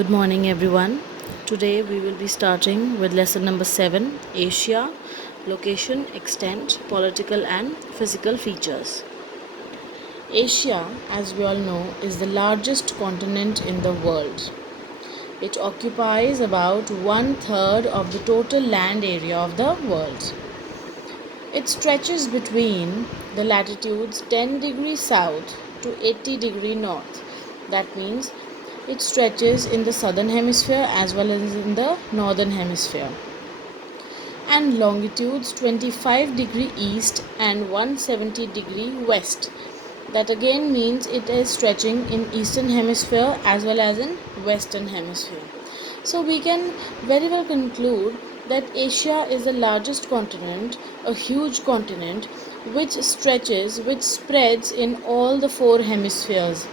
Good morning, everyone. Today we will be starting with lesson number 7, Asia, location, extent, political and physical features. Asia, as we all know, is the largest continent in the world. It occupies about one third of the total land area of the world. It stretches between the latitudes 10 degrees south to 80 degrees north. That means it stretches in the southern hemisphere as well as in the northern hemisphere. And longitudes 25 degree east and 170 degree west. That again means it is stretching in eastern hemisphere as well as in western hemisphere. So we can very well conclude that Asia is the largest continent, a huge continent which spreads in all the four hemispheres: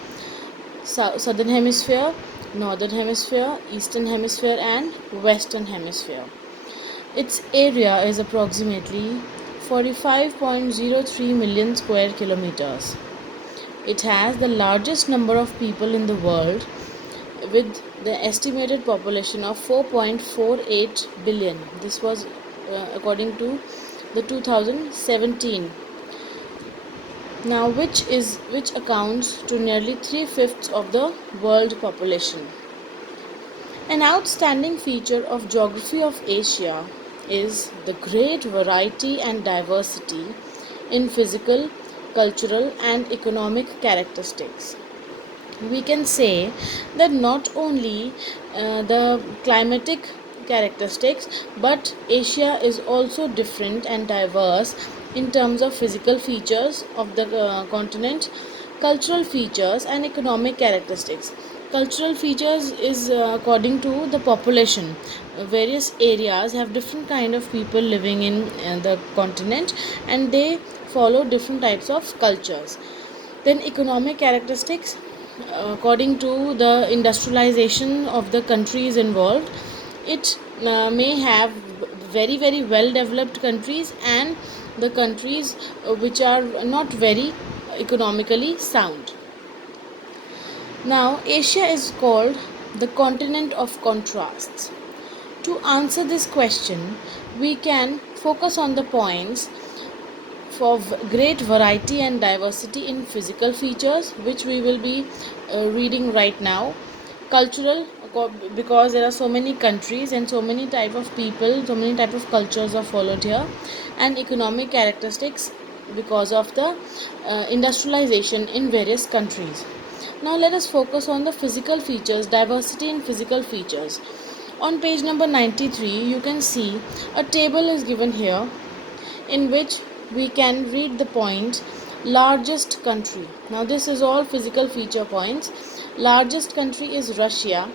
southern hemisphere, northern hemisphere, eastern hemisphere and western hemisphere. Its area is approximately 45.03 million square kilometers. It has the largest number of people in the world with the estimated population of 4.48 billion. This was according to the 2017. Now which accounts to nearly 3/5 of the world population. An outstanding feature of geography of Asia is the great variety and diversity in physical, cultural and economic characteristics. We can say that not only the climatic characteristics, but Asia is also different and diverse in terms of physical features of the continent, cultural features and economic characteristics. Cultural features is according to the population. Various areas have different kind of people living in the continent, and they follow different types of cultures. Then economic characteristics, according to the industrialization of the countries involved, it may have very well developed countries and the countries which are not very economically sound. Now Asia is called the continent of contrasts. To answer this question, we can focus on the points for great variety and diversity in physical features, which we will be reading right now. Cultural, because there are so many countries and so many type of people, so many type of cultures are followed here. And economic characteristics, because of the industrialization in various countries. Now let us focus on the physical features, diversity in physical features. On page number 93, you can see a table is given here in which we can read the point largest country. Now this is all physical feature points. Largest country is Russia,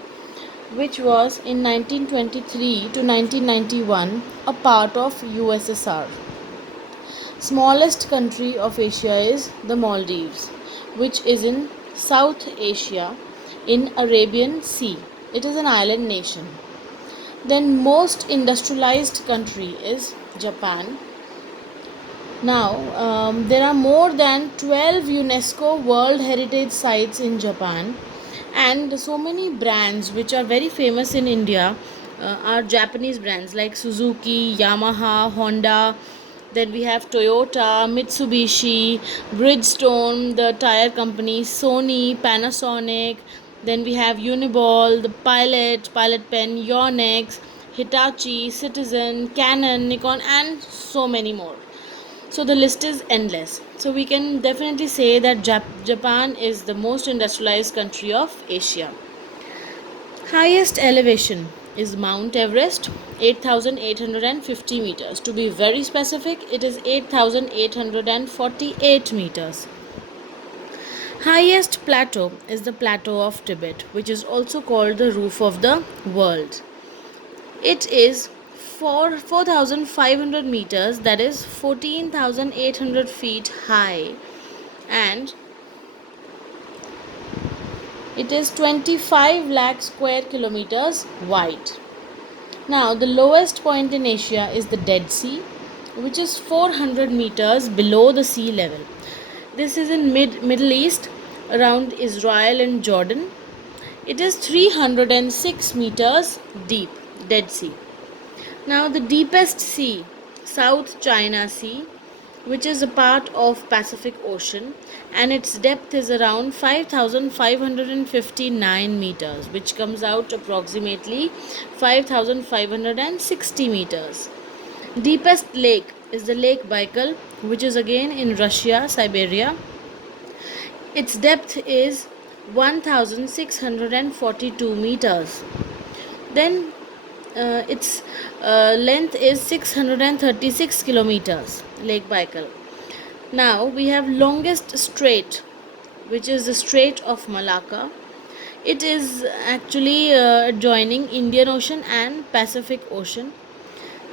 which was in 1923 to 1991 a part of USSR. Smallest country of Asia is the Maldives, which is in South Asia in Arabian Sea. It is an island nation. Then most industrialized country is Japan. Now, there are more than 12 UNESCO World Heritage Sites in Japan, and so many brands which are very famous in India are Japanese brands like Suzuki, Yamaha, Honda. Then we have Toyota, Mitsubishi, Bridgestone, the tire company, Sony, Panasonic. Then we have Uniball, the Pilot Pen, Yonex, Hitachi, Citizen, Canon, Nikon, and so many more. So the list is endless. So we can definitely say that Japan is the most industrialized country of Asia. Highest elevation is Mount Everest, 8,850 meters. To be very specific, it is 8,848 meters. Highest plateau is the Plateau of Tibet, which is also called the roof of the world. It is 4,500 meters, that is 14,800 feet high, and it is 25 lakh square kilometers wide. Now the lowest point in Asia is the Dead Sea, which is 400 meters below the sea level. This is in Middle East, around Israel and Jordan. It is 306 meters deep, Dead Sea. Now the deepest sea, South China Sea, which is a part of Pacific Ocean, and its depth is around 5559 meters, which comes out approximately 5560 meters. Deepest lake is the Lake Baikal, which is again in Russia, Siberia. Its depth is 1642 meters. Then its length is 636 kilometers, Lake Baikal. Now we have longest strait, which is the Strait of Malacca. It is actually joining Indian Ocean and Pacific Ocean.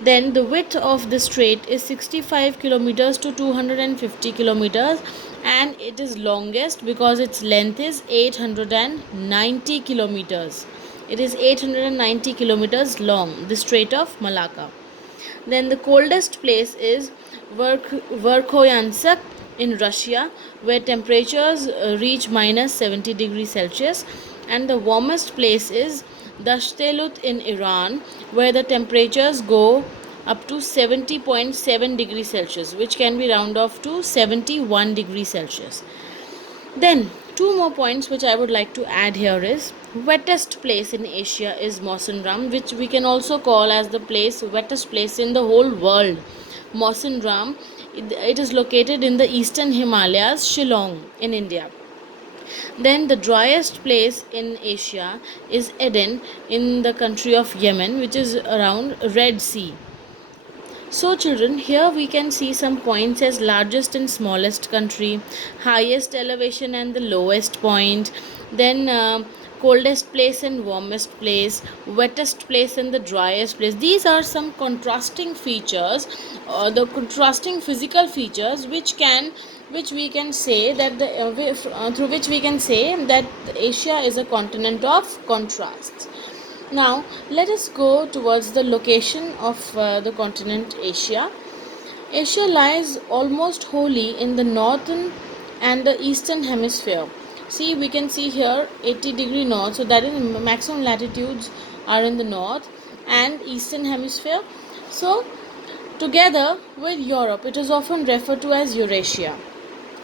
Then the width of the strait is 65 kilometers to 250 kilometers, and it is longest because its length is 890 kilometers. It is 890 kilometers long, the Strait of Malacca. Then the coldest place is Verkhoyansk in Russia, where temperatures reach minus 70 degrees Celsius, and the warmest place is Dashtalut in Iran, where the temperatures go up to 70.7 degrees Celsius, which can be round off to 71 degrees Celsius. Then two more points which I would like to add here is wettest place in Asia is Mawsynram, which we can also call as the wettest place in the whole world. Mawsynram, it is located in the eastern Himalayas, Shillong in India. Then the driest place in Asia is Aden in the country of Yemen, which is around Red Sea. So children, here we can see some points as largest and smallest country, highest elevation and the lowest point, then coldest place and warmest place, wettest place and the driest place. These are some contrasting features, the contrasting physical features which we can say that through which we can say that Asia is a continent of contrasts. Now, let us go towards the location of the continent Asia. Asia lies almost wholly in the northern and the eastern hemisphere. See, we can see here 80-degree north, so that is maximum latitudes are in the north and eastern hemisphere. So, together with Europe, it is often referred to as Eurasia.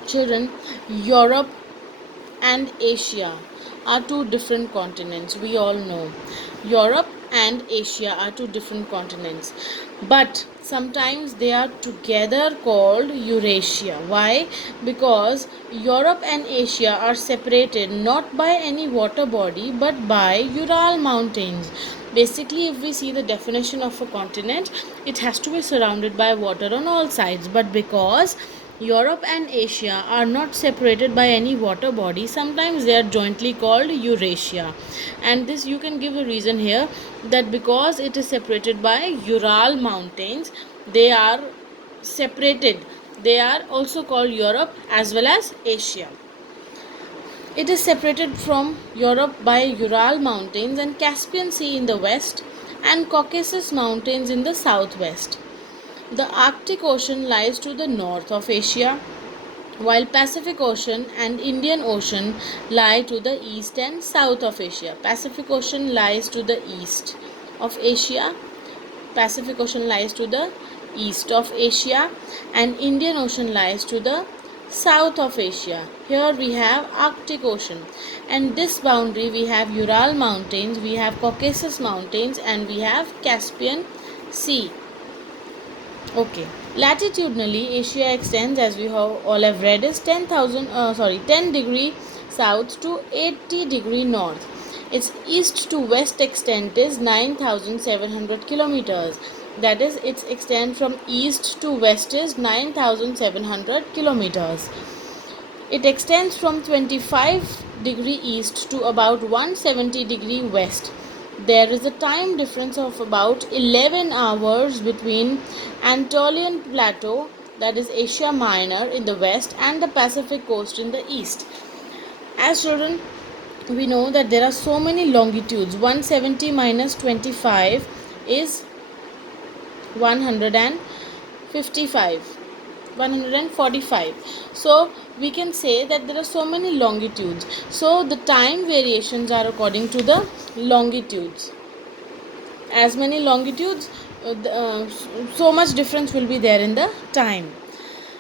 Children, Europe and Asia are two different continents. We all know Europe and Asia are two different continents, but sometimes they are together called Eurasia. Why? Because Europe and Asia are separated not by any water body but by Ural Mountains. Basically, if we see the definition of a continent, it has to be surrounded by water on all sides, but because Europe and Asia are not separated by any water body, sometimes they are jointly called Eurasia. And this you can give a reason here, that because it is separated by Ural Mountains, they are separated. They are also called Europe as well as Asia. It is separated from Europe by Ural Mountains and Caspian Sea in the west and Caucasus Mountains in the southwest. The Arctic Ocean lies to the north of Asia, while Pacific Ocean and Indian Ocean lie to the east and south of Asia. Pacific Ocean lies to the east of Asia. Pacific Ocean lies to the east of Asia, and Indian Ocean lies to the south of Asia. Here we have Arctic Ocean, and this boundary we have Ural Mountains, we have Caucasus Mountains, and we have Caspian Sea. Okay, latitudinally Asia extends, as we all have read, is 10 degree south to 80 degree north. Its east to west extent is 9,700 kilometers. That is, its extent from east to west is 9,700 kilometers. It extends from 25 degree east to about 170 degree west. There is a time difference of about 11 hours between Anatolian Plateau, that is Asia Minor in the west, and the Pacific coast in the east. As children, we know that there are so many longitudes. 170 minus 25 is 145. So we can say that there are so many longitudes. So the time variations are according to the longitudes. As many longitudes, so much difference will be there in the time.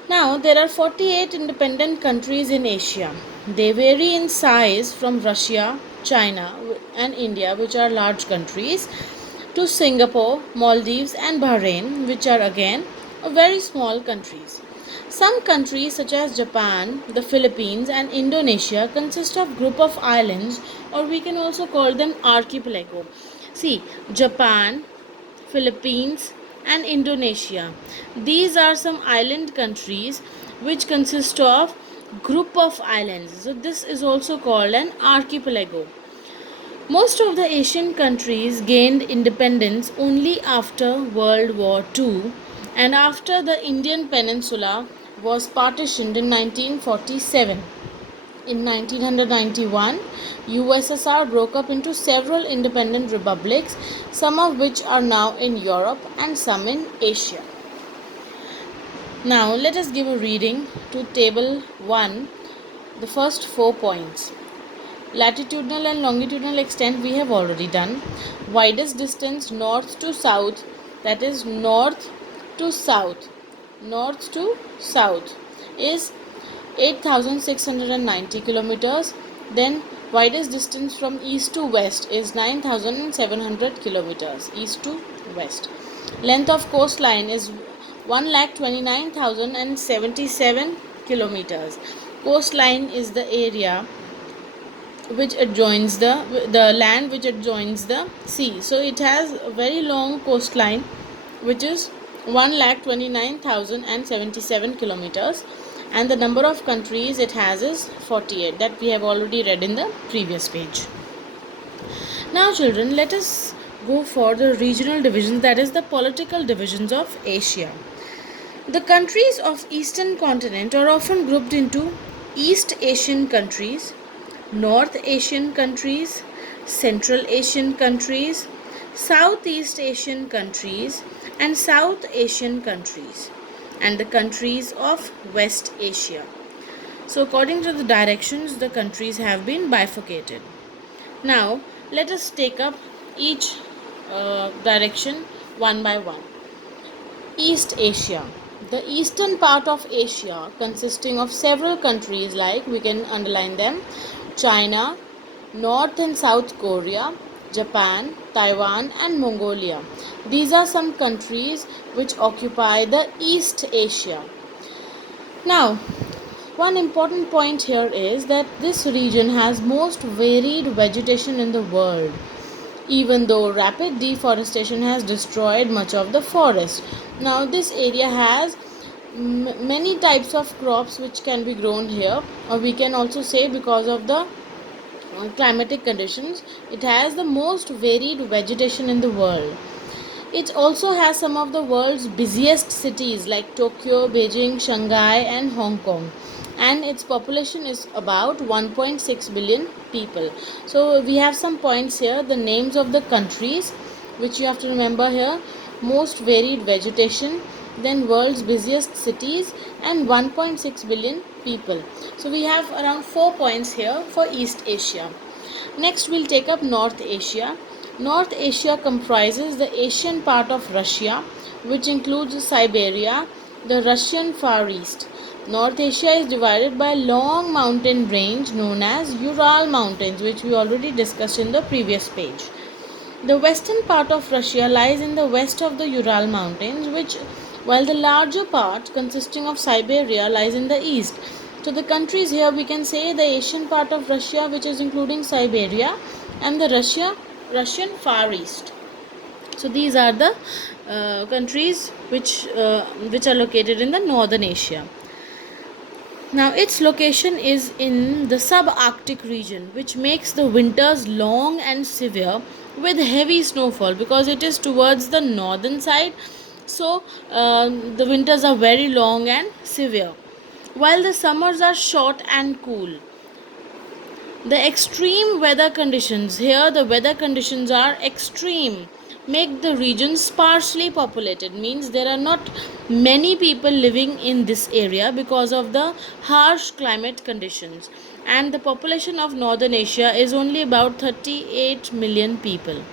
Now, there are 48 independent countries in Asia. They vary in size from Russia, China, and India, which are large countries, to Singapore, Maldives, and Bahrain, which are again very small countries. Some countries such as Japan, the Philippines, and Indonesia consist of group of islands, or we can also call them archipelago. See, Japan, Philippines, and Indonesia. These are some island countries which consist of group of islands. So this is also called an archipelago. Most of the Asian countries gained independence only after World War II and after the Indian peninsula was partitioned in 1947. In 1991, USSR broke up into several independent republics, some of which are now in Europe and some in Asia. Now, let us give a reading to table 1, the first 4 points. Latitudinal and longitudinal extent we have already done. Widest distance north to south, that is north to south, is 8,690 kilometers. Then widest distance from east to west is 9,700 kilometers, east to west. Length of coastline is 1,29,077 kilometers. Coastline is the area which adjoins the land which adjoins the sea. So it has a very long coastline, which is 1,29,077 kilometers, and the number of countries it has is 48, that we have already read in the previous page. Now children, let us go for the regional divisions, that is the political divisions of Asia. The countries of eastern continent are often grouped into East Asian countries, North Asian countries, Central Asian countries, Southeast Asian countries, and South Asian countries, and the countries of West Asia. So according to the directions, the countries have been bifurcated. Now let us take up each direction one by one. East Asia. The eastern part of Asia, consisting of several countries like, we can underline them, China, North and South Korea, Japan, Taiwan, and Mongolia. These are some countries which occupy the East Asia. Now, one important point here is that this region has most varied vegetation in the world, even though rapid deforestation has destroyed much of the forest. Now, this area has many types of crops which can be grown here, or we can also say because of the climatic conditions, it has the most varied vegetation in the world. It also has some of the world's busiest cities like Tokyo, Beijing, Shanghai, and Hong Kong, and its population is about 1.6 billion people. So we have some points here, the names of the countries which you have to remember here: most varied vegetation, then world's busiest cities, and 1.6 billion people. So we have around 4 points here for East Asia. Next we'll take up North Asia. North Asia comprises the Asian part of Russia, which includes Siberia, the Russian Far East. North Asia is divided by a long mountain range known as Ural Mountains, which we already discussed in the previous page. The western part of Russia lies in the west of the Ural Mountains, while the larger part, consisting of Siberia, lies in the east. So the countries here, we can say the Asian part of Russia, which is including Siberia, and the Russian Far East. So these are the countries which are located in the northern Asia. Now its location is in the subarctic region, which makes the winters long and severe with heavy snowfall, because it is towards the northern side. So the winters are very long and severe, while the summers are short and cool. The extreme weather conditions, here the weather conditions are extreme, make the region sparsely populated, means there are not many people living in this area because of the harsh climate conditions, and the population of northern Asia is only about 38 million people.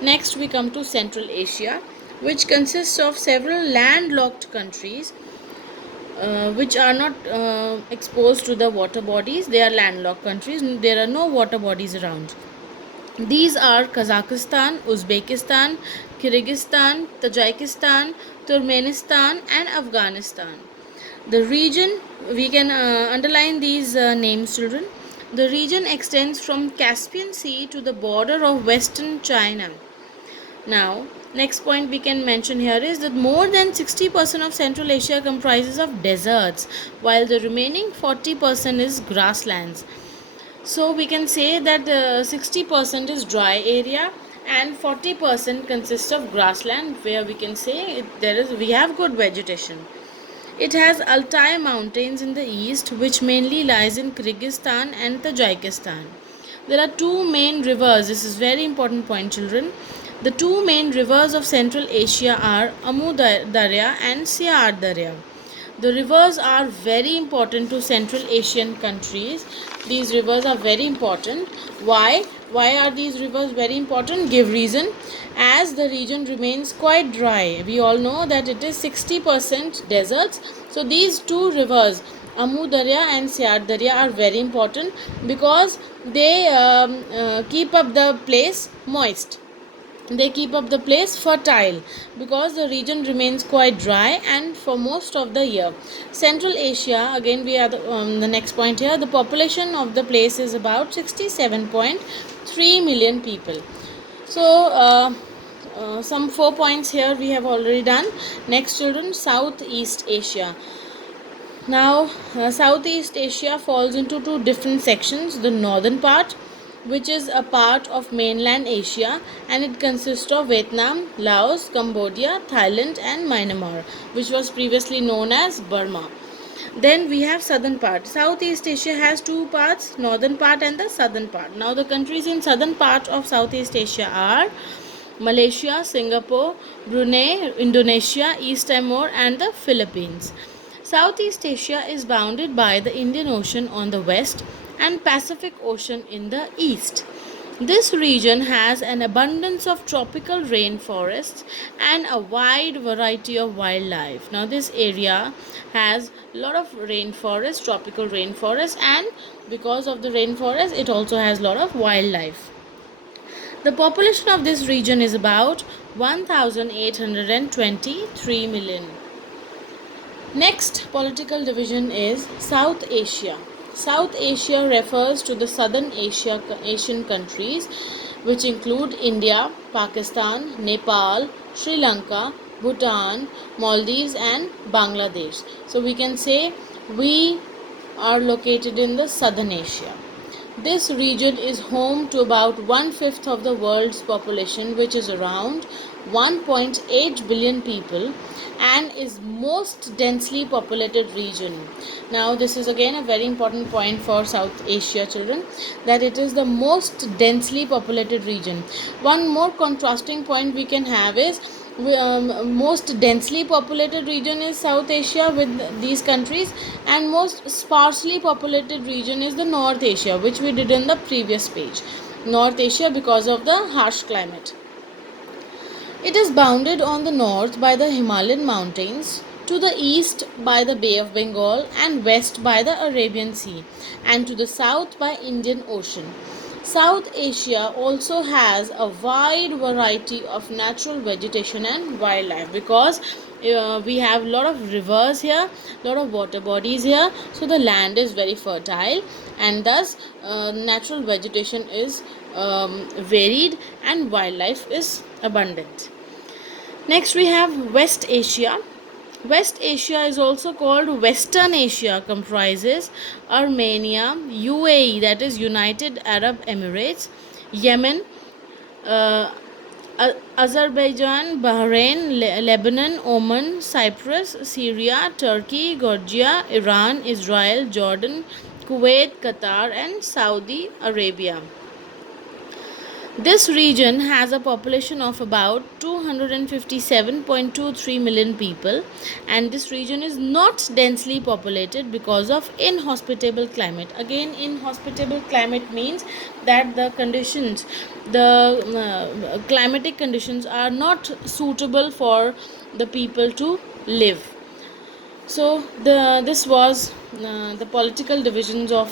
Next we come to Central Asia, which consists of several landlocked countries which are not exposed to the water bodies. They are landlocked countries, there are no water bodies around. These are Kazakhstan, Uzbekistan, Kyrgyzstan, Tajikistan, Turkmenistan, and Afghanistan. The region, we can underline these names, children. The region extends from Caspian Sea to the border of western China. Now, next point we can mention here is that more than 60% of Central Asia comprises of deserts, while the remaining 40% is grasslands. So we can say that 60% is dry area and 40% consists of grassland, where we can say we have good vegetation. It has Altai mountains in the east, which mainly lies in Kyrgyzstan and Tajikistan. There are two main rivers. This is very important point, children. The two main rivers of Central Asia are Amu Darya and Siar Darya. The rivers are very important to Central Asian countries. These rivers are very important. Why? Why are these rivers very important? Give reason. As the region remains quite dry, we all know that it is 60% deserts. So these two rivers, Amu Darya and Siar Darya, are very important because they keep up the place moist. They keep up the place fertile because the region remains quite dry and for most of the year. Central Asia, again we are the next point here, the population of the place is about 67.3 million people. So some 4 points here we have already done. Next, children, Southeast Asia. Now, Southeast Asia falls into two different sections. The northern part, which is a part of mainland Asia, and it consists of Vietnam, Laos, Cambodia, Thailand, and Myanmar, which was previously known as Burma. Then we have southern part. Southeast Asia has two parts, northern part and the southern part. Now the countries in southern part of Southeast Asia are Malaysia, Singapore, Brunei, Indonesia, East Timor, and the Philippines. Southeast Asia is bounded by the Indian Ocean on the west and Pacific Ocean in the east. This region has an abundance of tropical rainforests and a wide variety of wildlife. Now this area has a lot of rainforest, tropical rainforest, and because of the rainforest it also has a lot of wildlife. The population of this region is about 1823 million. Next political division is South Asia. South Asia refers to the southern Asian countries, which include India, Pakistan, Nepal, Sri Lanka, Bhutan, Maldives, and Bangladesh. So we can say we are located in the southern Asia. This region is home to about 1/5 of the world's population, which is around 1.8 billion people, and is most densely populated region. Now this is again a very important point for South Asia, children, that it is the most densely populated region. One more contrasting point we can have is most densely populated region is South Asia with these countries, and most sparsely populated region is the North Asia, which we did in the previous page. North Asia because of the harsh climate. It is bounded on the north by the Himalayan mountains, to the east by the Bay of Bengal, and west by the Arabian Sea, and to the south by Indian Ocean. South Asia also has a wide variety of natural vegetation and wildlife because we have a lot of rivers here, lot of water bodies here, so the land is very fertile, and thus natural vegetation is varied and wildlife is abundant. Next we have West Asia. West Asia is also called Western Asia, comprises Armenia, UAE, that is United Arab Emirates, Yemen, uh, Azerbaijan, Bahrain, Lebanon, Oman, Cyprus, Syria, Turkey, Georgia, Iran, Israel, Jordan, Kuwait, Qatar, and Saudi Arabia. This region has a population of about 257.23 million people, and this region is not densely populated because of inhospitable climate. Again, inhospitable climate means that the climatic conditions are not suitable for the people to live. So this was the political divisions of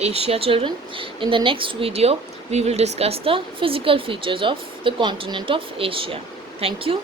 Asia, children. In the next video, we will discuss the physical features of the continent of Asia. Thank you.